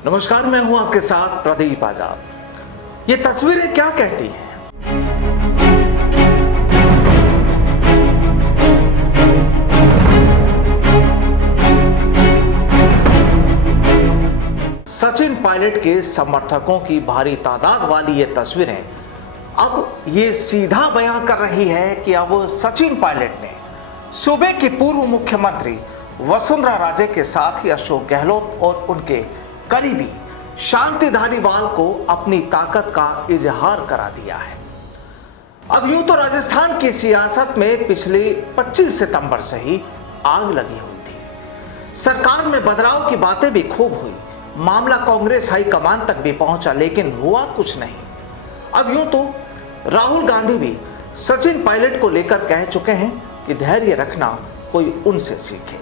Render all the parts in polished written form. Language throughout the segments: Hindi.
नमस्कार, मैं हूं आपके साथ प्रदीप आजाद। ये तस्वीरें क्या कहती हैं? सचिन पायलट के समर्थकों की भारी तादाद वाली ये तस्वीरें अब ये सीधा बयान कर रही है कि अब सचिन पायलट ने सूबे की पूर्व मुख्यमंत्री वसुंधरा राजे के साथ ही अशोक गहलोत और उनके करीबी शांति धारीवाल को अपनी ताकत का इजहार करा दिया है। अब यूं तो राजस्थान की सियासत में पिछले 25 सितंबर से ही आग लगी हुई थी। सरकार में बदलाव की बातें भी खूब हुई, मामला कांग्रेस हाईकमान तक भी पहुंचा, लेकिन हुआ कुछ नहीं। अब यूं तो राहुल गांधी भी सचिन पायलट को लेकर कह चुके हैं कि धैर्य रखना कोई उनसे सीखे,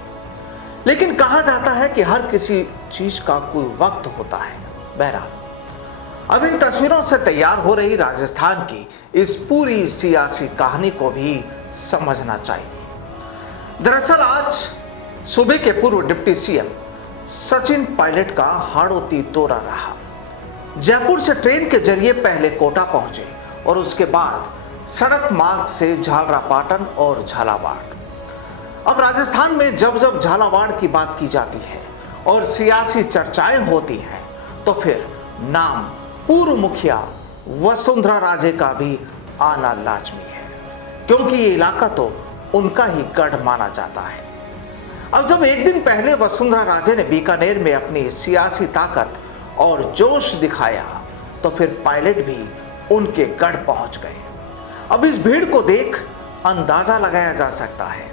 लेकिन कहा जाता है कि हर किसी चीज का कोई वक्त होता है। बहरहाल अब इन तस्वीरों से तैयार हो रही राजस्थान की इस पूरी सियासी कहानी को भी समझना चाहिए। दरअसल आज सूबे के पूर्व डिप्टी सीएम सचिन पायलट का हाड़ौती दौरा रहा। जयपुर से ट्रेन के जरिए पहले कोटा पहुंचे और उसके बाद सड़क मार्ग से झालरापाटन और झालावाड़। अब राजस्थान में जब जब झालावाड़ की बात की जाती है और सियासी चर्चाएं होती हैं तो फिर नाम पूर्व मुखिया वसुंधरा राजे का भी आना लाजमी है, क्योंकि ये इलाका तो उनका ही गढ़ माना जाता है। अब जब एक दिन पहले वसुंधरा राजे ने बीकानेर में अपनी सियासी ताकत और जोश दिखाया तो फिर पायलट भी उनके गढ़ पहुंच गए। अब इस भीड़ को देख अंदाजा लगाया जा सकता है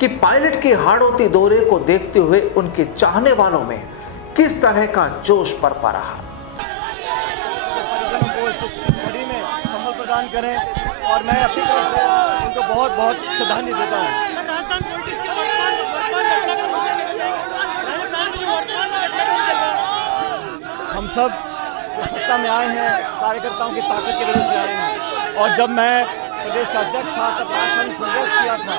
कि पायलट के हाड़ौती दौरे को देखते हुए उनके चाहने वालों में किस तरह का जोश बरपा रहा। संबल प्रदान करें और मैं अपनी तरफ से उनको बहुत बहुत श्रद्धांजलि देता हूँ। हम सब जो सत्ता में आए हैं कार्यकर्ताओं की ताकत की वजह से आए हैं, और जब मैं प्रदेश का अध्यक्ष था तब राजस्थान संघर्ष किया था।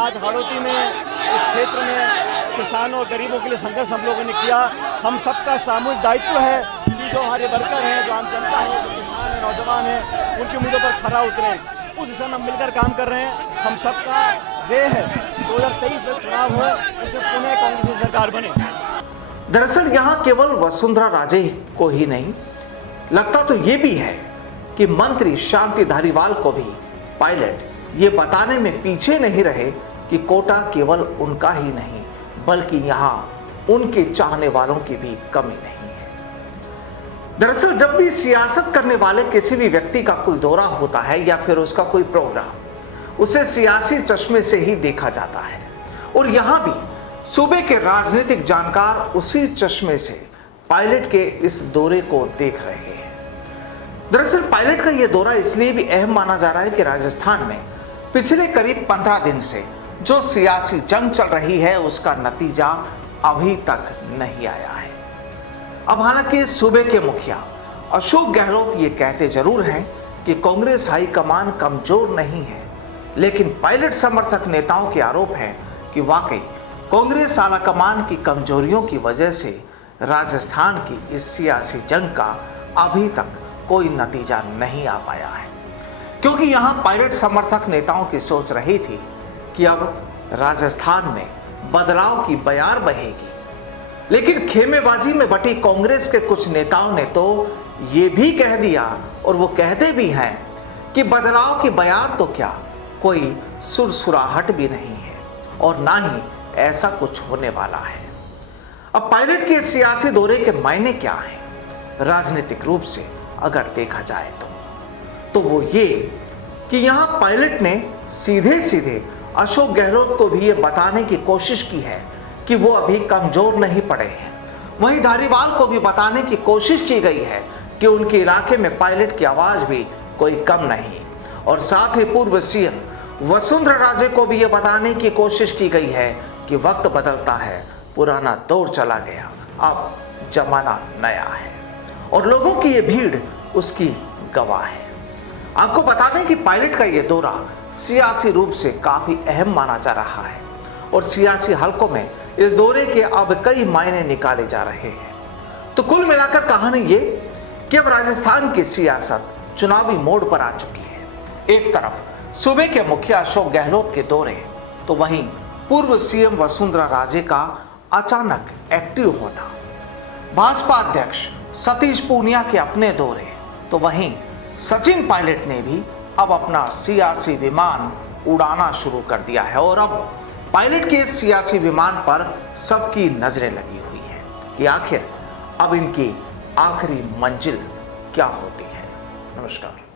आज हाड़ौती में इस क्षेत्र में किसानों और गरीबों के लिए संघर्ष हम लोगों ने किया। हम सबका सामूहिक दायित्व है कि जो हमारे वर्कर हैं, जो आम जनता है, जो किसान है, नौजवान हैं, उनकी उम्मीदों पर खरा उतरें। उस दिशा में हम मिलकर काम कर रहे हैं। हम सबका ध्येय है 2023 में चुनाव हो, उससे पुनः कांग्रेस की सरकार बने। दरअसल यहाँ केवल वसुंधरा राजे को ही नहीं, लगता तो ये भी है कि मंत्री शांति धारीवाल को भी पायलट ये बताने में पीछे नहीं रहे कि कोटा केवल उनका ही नहीं बल्कि यहाँ उनके चाहने वालों की भी कमी नहीं है। दरअसल जब भी सियासत करने वाले किसी भी व्यक्ति का कोई दौरा होता है या फिर उसका कोई प्रोग्राम, उसे सियासी चश्मे से ही देखा जाता है, और यहाँ भी सूबे के राजनीतिक जानकार उसी चश्मे से पायलट के इस दौरे को देख रहे हैं। दरअसल पायलट का यह दौरा इसलिए भी अहम माना जा रहा है कि राजस्थान में पिछले करीब 15 दिन से जो सियासी जंग चल रही है उसका नतीजा अभी तक नहीं आया है। अब हालांकि सूबे के मुखिया अशोक गहलोत ये कहते जरूर हैं कि कांग्रेस हाईकमान कमजोर नहीं है, लेकिन पायलट समर्थक नेताओं के आरोप हैं कि वाकई कांग्रेस आलाकमान की कमजोरियों की वजह से राजस्थान की इस सियासी जंग का अभी तक कोई नतीजा नहीं आ पाया है, क्योंकि यहां पायलट समर्थक नेताओं की सोच रही थी कि अब राजस्थान में बदलाव की बयार बहेगी, लेकिन खेमेबाजी में बटी कांग्रेस के कुछ नेताओं ने तो ये भी कह दिया, और वो कहते भी हैं कि बदलाव की बयार तो क्या, कोई सुरसुराहट भी नहीं है और ना ही ऐसा कुछ होने वाला है। अब पायलट के सियासी दौरे के मायने क्या हैं राजनीतिक रूप से अगर देखा जाए तो वो ये कि यहां पायलट ने सीधे सीधे अशोक गहलोत को भी ये बताने की कोशिश की है कि वो अभी कमजोर नहीं पड़े हैं। वहीं धारीवाल को भी बताने की कोशिश की गई है कि उनके इलाके में पायलट की आवाज भी कोई कम नहीं, और साथ ही पूर्व सीएम वसुंधरा राजे को भी ये बताने की कोशिश की गई है कि वक्त बदलता है, पुराना दौर चला गया, अब जमाना नया है, और लोगों की ये भीड़ उसकी गवाह है। आपको बता दें कि पायलट का ये दौरा सियासी रूप से काफी अहम माना जा रहा है, और सियासी हलकों में इस दौरे के अब कई मायने निकाले जा रहे हैं। तो कुल मिलाकर कहानी ये कि अब राजस्थान की सियासत चुनावी मोड़ पर आ चुकी है। एक तरफ सूबे के मुखिया अशोक गहलोत के दौरे, तो वहीं पूर्व सीएम वसुंधरा राजे का अचानक एक्टिव होना, भाजपा अध्यक्ष सतीश पूनिया के अपने दौरे, तो वहीं सचिन पायलट ने भी अब अपना सियासी विमान उड़ाना शुरू कर दिया है। और अब पायलट के इस सियासी विमान पर सबकी नजरें लगी हुई है कि आखिर अब इनकी आखिरी मंजिल क्या होती है। नमस्कार।